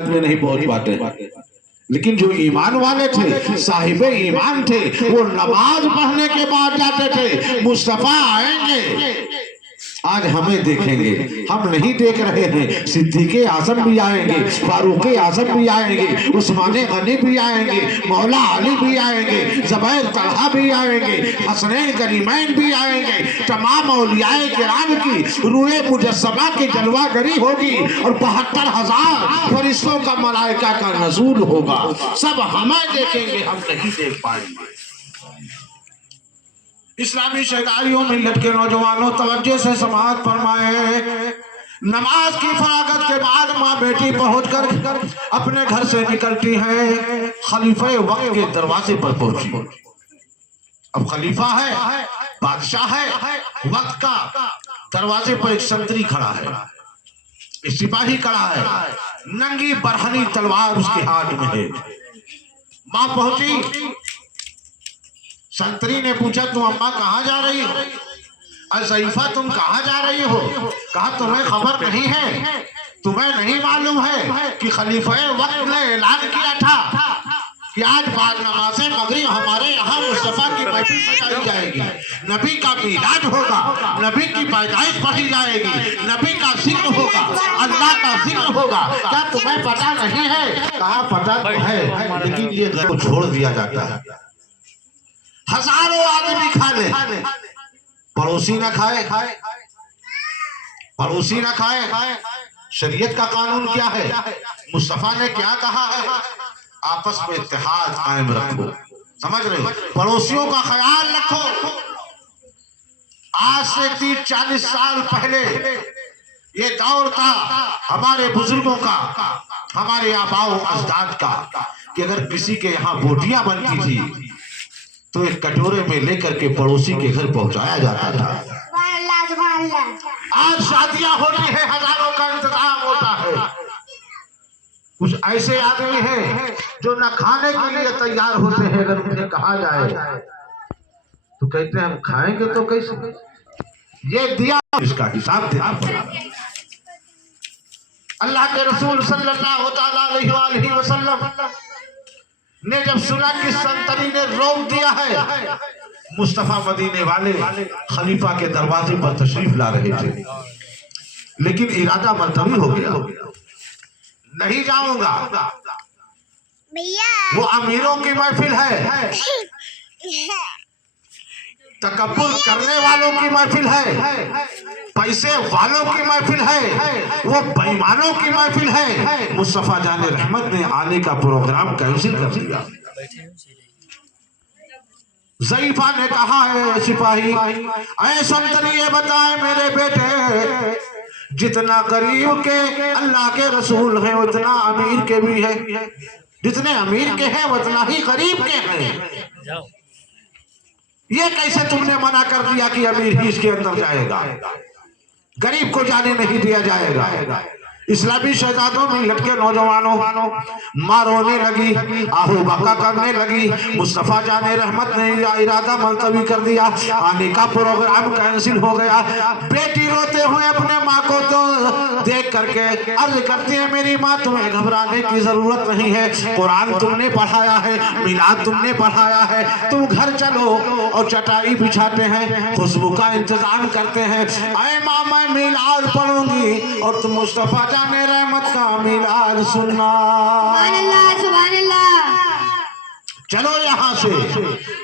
में नहीं पहुंच पाते। लेकिन जो ईमान वाले थे, साहिबे ईमान थे, वो नमाज पढ़ने के बाद जाते थे मुस्तफा आएंगे। आज हमें देखेंगे, हम नहीं देख रहे हैं। सिद्दीक़े आज़म भी आएंगे, फारूक़े आज़म भी आएंगे, उस्माने गनी भी आएंगे, मौला अली भी आएंगे, ज़ुबैर तलहा भी आएंगे, हसनैन करीमैन भी आएंगे। तमाम औलियाए किराम की रूए मुजस्समा की जलवागरी होगी और 72,000 फरिश्तों का मलाइका का नज़ूल होगा। सब हमें देखेंगे, हम नहीं देख पाएंगे। इस्लामी शहदारियों मिल्लत के नौजवानों तवज्जो से समाअत फरमाए। नमाज की फरागत के बाद माँ बेटी पहुंचकर अपने घर से निकलती है, खलीफे वक्त के दरवाजे पर पहुंची। अब खलीफा है, बादशाह है वक्त का, दरवाजे पर एक संतरी खड़ा है, एक सिपाही खड़ा है, नंगी बरहनी तलवार उसके हाथ में है। माँ पहुंची, संतरी ने पूछा तुम अम्मा कहाँ जा रही हो? अज़ईफा तुम कहाँ जा रही हो? कहा तुम्हें खबर नहीं है, तुम्हें नहीं मालूम है कि खलीफा वक्त ने ऐलान किया था कि आज बाद नमाज़े मगरिब हमारे यहाँ मुस्तफा की महफिल सजाई जाएगी, नबी का मीलाद होगा, नबी की पैदाइश पढ़ी जाएगी, नबी का जिक्र होगा, अल्लाह का जिक्र होगा। क्या तुम्हें पता नहीं है? कहा पता तो है, लेकिन ये को छोड़ दिया जाता है। हजारों आदमी खा ले, पड़ोसी ना खाए, पड़ोसी ना खाए। शरीयत का कानून क्या है? मुस्तफा ने क्या कहा है? आपस में इत्तेहाद कायम रखो। समझ रहे हो? पड़ोसियों का ख्याल रखो। आज से 30-40 साल पहले ये दौर था हमारे बुजुर्गों का, हमारे आबाओ अजदाद का, कि अगर किसी के यहाँ बोटियां बनती थी तो एक कटोरे में लेकर के पड़ोसी के घर पहुंचाया जाता था। आज शादियां हो रही है, हजारों का इंतजाम होता है। कुछ ऐसे आदमी हैं जो न खाने के लिए तैयार होते हैं, अगर उन्हें कहा जाए तो कहते हैं हम खाएंगे तो कैसे? ये दिया, इसका हिसाब देना पड़ेगा। अल्लाह के रसूल सल्लल्लाहु अलैहि वसल्लम ने जब सुना कि संतरी ने रोक दिया है, मुस्तफा मदीने वाले खलीफा के दरवाजे पर तशरीफ ला रहे थे, लेकिन इरादा मुलतवी हो गया, नहीं जाऊंगा, वो अमीरों की महफिल है, तकब्बुर करने वालों की महफिल है, पैसे वालों की महफिल है, वो बेईमानों की महफिल है। मुस्तफा जाने रहमत ने आने का प्रोग्राम कैंसिल कर दिया। ज़ईफा ने कहा है सिपाही, ऐ संतरी ये बताए मेरे बेटे, जितना गरीब के अल्लाह के रसूल हैं उतना अमीर के भी है, जितने अमीर के हैं उतना ही गरीब के हैं। ये कैसे तुमने मना कर दिया कि अमीर ही इसके अंदर जाएगा, गरीब को जाने नहीं दिया जाएगा? इस्लामी शहजादों में लटके नौजवानों माँ रोने लगी, आहू बका करने लगी। मुस्तफा जाने रहमत ने इरादा मुलतवी कर दिया, आने का प्रोग्राम कैंसिल हो गया। बेटी रोते हुए अपने माँ को तो देख करके अर्ज करती है, मेरी माँ तुम्हें घबराने की जरूरत नहीं है, कुरान तुमने पढ़ाया है, मिलाद तुमने पढ़ाया है, तुम घर चलो और चटाई बिछाते हैं, खुशबू का इंतजाम करते हैं। अरे माँ मैं मिलाद पढ़ूंगी और तुम मुस्तफा जाने रहमत का मिलाद सुनना। सुभान अल्लाह। चलो यहाँ से।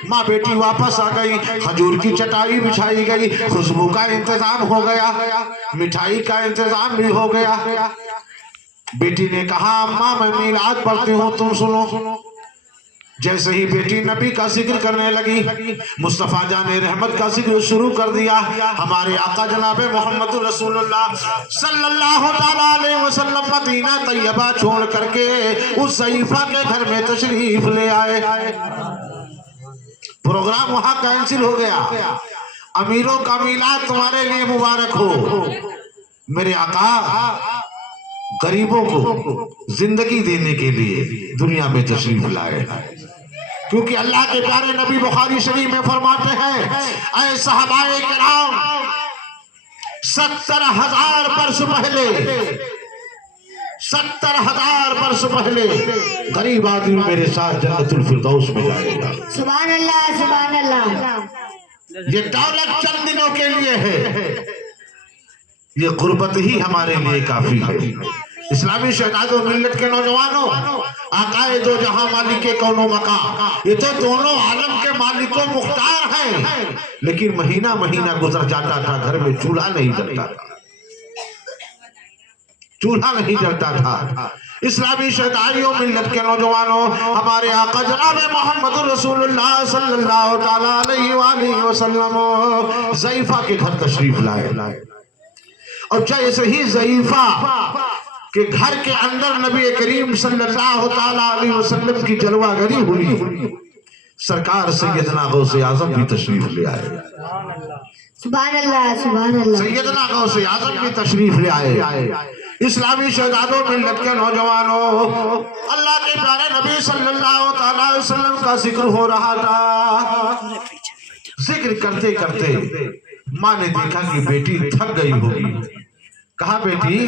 माँ बेटी वापस आ गई, खजूर की चटाई बिछाई गई, खुशबू का इंतजाम हो गया, मिठाई का इंतजाम भी हो गया। बेटी ने कहा अम्मा मैं मिलाद पढ़ती हूँ, तुम सुनो। जैसे ही बेटी नबी का जिक्र करने लगी, मुस्तफा जाने रहमत का जिक्र शुरू कर दिया। हमारे आका जनाबे मोहम्मद रसूलुल्लाह सल्लल्लाहु अलैहि वसल्लम मदीना तैयबा छोड़ करके उस ज़ईफा के घर में तशरीफ ले आए। प्रोग्राम वहां कैंसिल हो गया। अमीरों का मिलाद तुम्हारे लिए मुबारक हो। मेरे आका गरीबों को जिंदगी देने के लिए दुनिया में तशरीफ लाए, क्योंकि अल्लाह के प्यारे नबी बुखारी शरीफ में फरमाते हैं, ऐ सहाबाए किराम 70,000 वर्ष पहले 70,000 से पहले गरीब आदमी मेरे साथ जन्नतुल फिरदौस में जाएगा। सुभान अल्लाह, सुभान अल्लाह। ये दौलत चंद दिनों के लिए है, ये गुर्बत ही हमारे लिए काफी है। इस्लामी शहजादों मिल्लत के नौजवानों, आकाए दो जहां मालिक के कौनो मकाम, ये तो दोनों आलम के मालिकों मुख्तार हैं। लेकिन महीना महीना गुजर जाता था, घर में चूल्हा नहीं जलता था, चूल्हा नहीं जलता था। इस्लामी शहजादियों मिल्लत के नौजवानों, हमारे आका जनाब मोहम्मद रसूलुल्लाह सल्लल्लाहु तआला अलैहि वसल्लम ज़ईफा के घर तशरीफ लाए, और जैसे ही ज़ईफा के घर के अंदर नबी करीम सल्लल्लाहु तआला अलैहि वसल्लम की जलवागरी हुई, सरकार सैयदना गौसे आजम भी तशरीफ ले आए। सुभान अल्लाह, सुभान अल्लाह। सैयदना गौसे आजम भी तशरीफ ले आए। इस्लामी शहजादों मिल्लत के नौजवानों, अल्लाह के प्यारे नबी सल्लल्लाहु तआला अलैहि वसल्लम का जिक्र हो रहा था। जिक्र करते करते माँ ने देखा कि बेटी थक गई होगी। कहा बेटी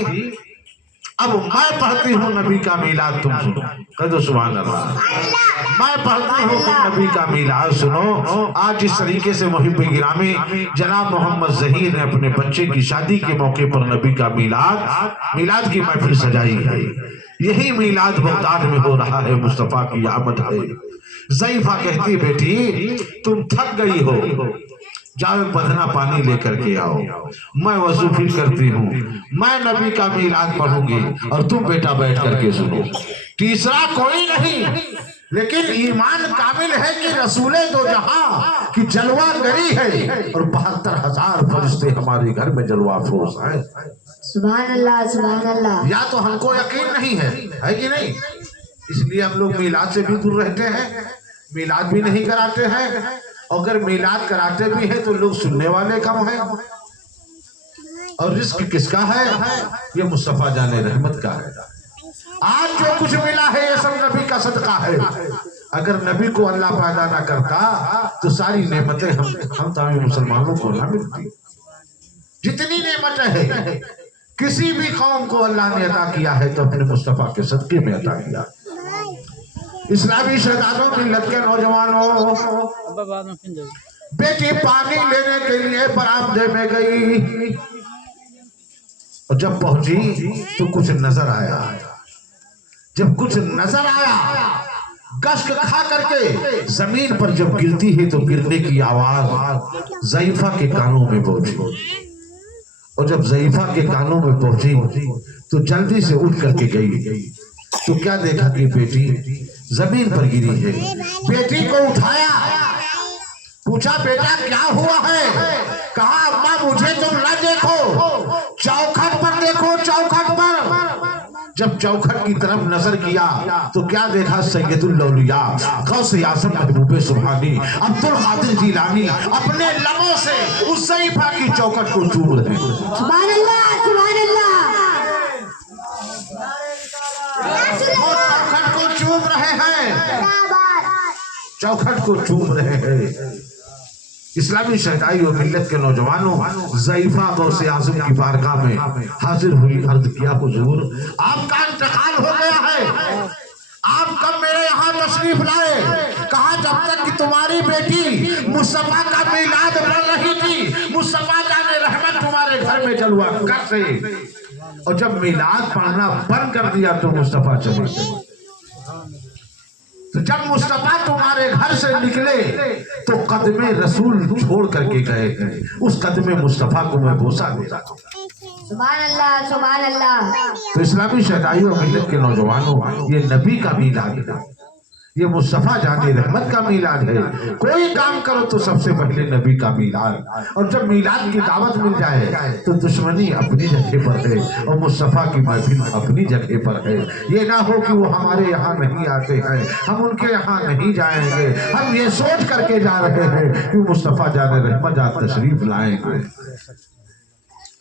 अब मैं पढ़ती हूँ नबी का मीलाद, तुम सुनो। कह दो सुभान अल्लाह। मैं पढ़ती हूँ तुम नबी का मीलाद सुनो। आज जिस तरीके से मुहिब्बे गिरामी जनाब मोहम्मद ज़हीर ने अपने बच्चे की शादी के मौके पर नबी का मीलाद की महफिल सजाई है, यही मीलाद बगदाद में हो रहा है, मुस्तफा की आमद है। ज़ईफा कहती बेटी तुम थक गई हो, जाओ बदना पानी लेकर के आओ, मैं वजू फिर करती हूँ, मैं नबी का मीलाद पढ़ूंगी और तुम बेटा बैठ करके सुनो। तीसरा कोई नहीं, लेकिन ईमान कामिल है कि रसूले दो जहां की जलवा गरी है, और 72,000 फरिश्ते हमारे घर में जलवा फरोज हैं। सुभान अल्लाह, सुभान अल्लाह। या तो हमको यकीन नहीं है कि नहीं, इसलिए हम लोग मीलाद से भी दूर रहते हैं, मीलाद भी नहीं कराते हैं। अगर मीलाद कराते भी हैं तो लोग सुनने वाले कम हैं, और रिस्क किसका है? ये मुस्तफा जाने रहमत का है। आज जो कुछ मिला है ये सब नबी का सदका है। अगर नबी को अल्लाह पैदा ना करता तो सारी नेमतें हम तमाम मुसलमानों को ना मिलती। जितनी नेमतें हैं किसी भी कौम को अल्लाह ने अता किया है तो अपने मुस्तफा के सदके में अता किया। इस्लामी शहजादों मिल्लत के नौजवानों, बेटी पानी लेने के लिए बरामदे में गई, और जब पहुंची तो कुछ नजर आया। जब कुछ नजर आया, गश्त खा करके जमीन पर जब गिरती है तो गिरने की आवाज ज़ईफा के कानों में पहुंची, और जब ज़ईफा के कानों में पहुंची तो जल्दी से उठ करके गई तो क्या देखा कि बेटी जमीन पर गिरी है। बेटी को उठाया, पूछा बेटा क्या हुआ है? कहा अम्मा मुझे तुम न देखो, चौखट पर देखो, चौखट पर। जब चौखट की तरफ नजर किया तो क्या देखा? सैयदुल औलिया गौसे आज़म महबूबे सुभानी अब्दुल कादिर जिलानी अपने लबों से उस ज़ईफा की चौखट को चूम रहे हैं। सुभान अल्लाह, सुभान अल्लाह। चौखट को चूम रहे हैं, चौखट को चूम रहे हैं। इस्लामी शहदाई और मिल्लत के नौजवानों, ज़ईफा गौसे आज़म की बारगाह में हाजिर हुई, अर्ज किया हुजूर आपका इंतकाल हो गया है, आप कब मेरे यहाँ तशरीफ लाए? कहा जब तक कि तुम्हारी बेटी मुस्तफा का मीलाद पढ़ रही थी, मुस्तफा जाने रहमत तुम्हारे घर में जलवा कर रही, और जब मीलाद पढ़ना बंद कर दिया तो मुस्तफा चले गए। तो जब मुस्तफा तुम्हारे घर से निकले तो कदमे रसूल छोड़ करके गए हैं, उस कदमे मुस्तफा को मैं बोसा दे रहा हूँ। सुभान अल्लाह, सुभान अल्लाह। तो इस्लामी शहदाई और मिल्लत के नौजवानों, ये नबी का मीलाद है, ये मुस्तफा जाने रहमत का मीलाद है। कोई काम करो तो सबसे पहले नबी का मीलाद, और जब मीलाद की दावत मिल जाए तो दुश्मनी अपनी जगह पर है और मुस्तफा की महफिल अपनी जगह पर है। ये ना हो कि वो हमारे यहाँ नहीं आते हैं, हम उनके यहाँ नहीं जाएंगे, हम ये सोच करके जा रहे हैं कि मुस्तफा जाने रहमत जा तशरीफ लाएंगे।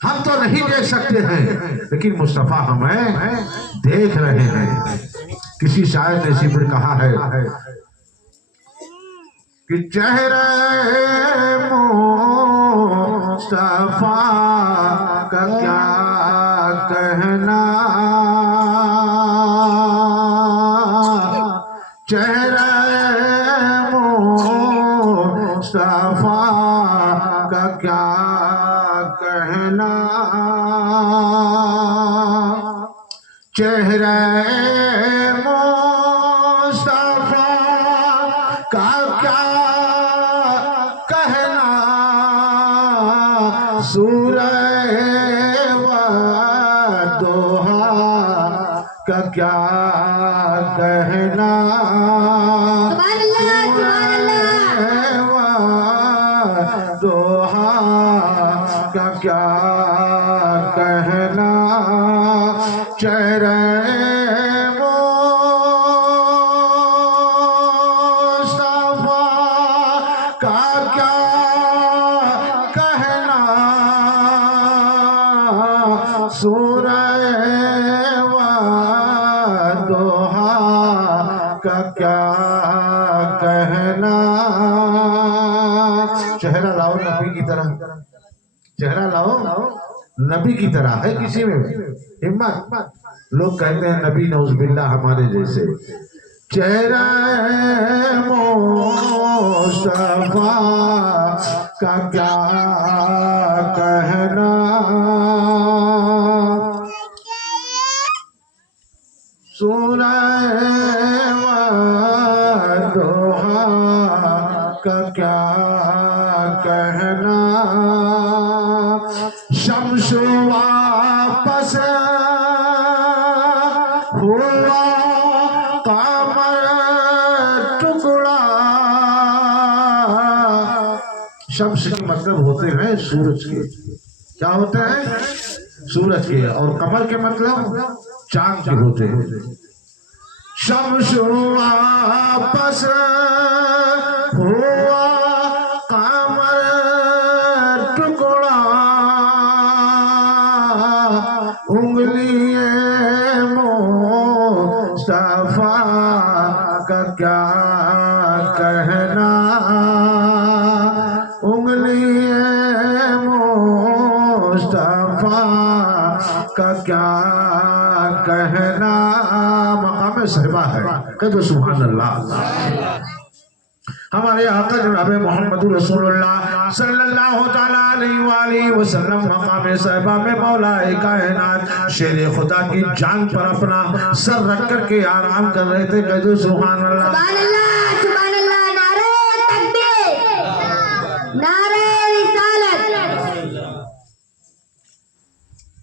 हम तो नहीं देख सकते हैं, लेकिन मुस्तफा हमें देख रहे हैं। किसी शायर ने इसी पर कहा है कि चेहरे मुस्तफा का क्या कहना, चेहरा मुस्तफा का क्या कहना, चेहरा मुस्तफा का क्या कहना, सूरह दोहा का क्या कहना, दोहा का क्या कहना, चेहरे मुस्तफा का क्या कहना, सूरह दोहा का क्या कहना। चेहरा लाओ नबी की तरह, चेहरा लाओ नबी की तरह है किसी में हिम्मत। लोग कहते हैं नबी नौज़ुबिल्लाह हमारे जैसे। चेहरा मुस्तफा का क्या कहना, सूरह दोहा का क्या कहना, शम्स वापस हुआ कमर टुकड़ा। शम्स के मतलब होते हैं सूरज के, क्या होते हैं सूरज के, और कमर के मतलब चांद के होते हैं। शम्स वापस हुआ कमर टुकड़ा, उंगलिए मुस्तफा का क्या कहना, उंगलिए मुस्तफा का क्या कहना। मकाम सहबा है, कह सुभान अल्लाह। हमारे आका जनाब मोहम्मद रसूलुल्लाह सल्लल्लाहु तआला अलैहि वसल्लम मकाम सहबा में मौला कायनात शेर खुदा की जान पर अपना सर रख करके आराम कर रहे थे। कह सुभान अल्लाह। सुभान अल्लाह, सुभान अल्लाह। नारे तकबीर, नारे रिसालत।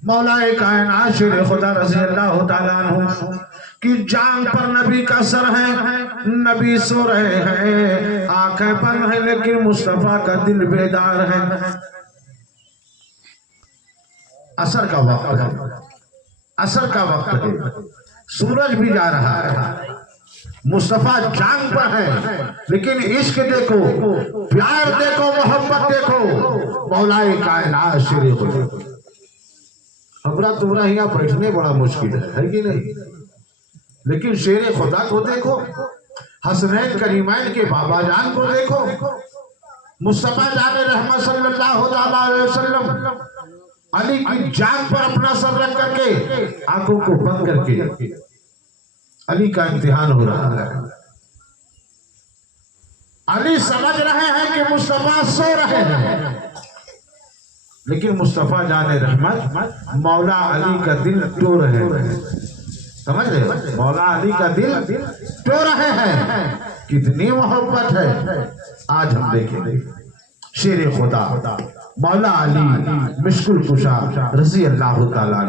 मौला कायनात शेर खुदा रज़ी अल्लाह तआला अन्हु की जान पर नबी का सर है, नबी सो रहे हैं, आंखें बंद है, लेकिन मुस्तफा का दिल बेदार है। असर का वक्त है, असर का वक्त है, सूरज भी जा रहा है, मुस्तफा जान पर है, लेकिन इश्क देखो, प्यार देखो, मोहब्बत देखो। मौला कायनात शेर खुदा। हमरा तुम्हारा यहाँ बैठने बड़ा मुश्किल है कि नहीं, लेकिन शेर खुदा को देखो, हसनैन करीमैन के बाबा जान को देखो, मुस्तफा जाने रहमत सल्लल्लाहु अलैहि वसल्लम अली की जान पर अपना सर रख करके आंखों को बंद करके अली का इम्तिहान हो रहा है। अली समझ रहे हैं कि मुस्तफा सो रहे हैं, लेकिन मुस्तफा जाने रहमत मौला अली का दिल टो रहे हैं। समझ रहे, मौला अली का दिल टो रहे हैं। कितनी मोहब्बत है आज हम देखेंगे। शेर खुदा मौला अली मिश्कुल कुशा रज़ी अल्लाह तआला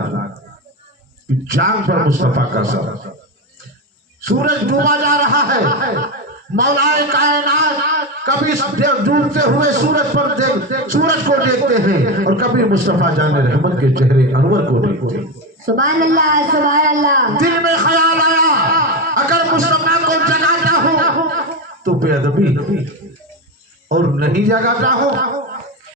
जान पर मुस्तफा का सर। सूरज डूबा जा रहा है, मौला कायनात कभी डूबते हुए सूरज पर सूरज को देखते हैं, और कभी मुस्तफा जाने रहमत के चेहरे अनवर को देखते हैं। सुभान अल्लाह, सुभान अल्लाह। दिल में ख्याल आया अगर मुस्तफा को जगाता हूँ तो बेअदबी, और नहीं जगाता हूँ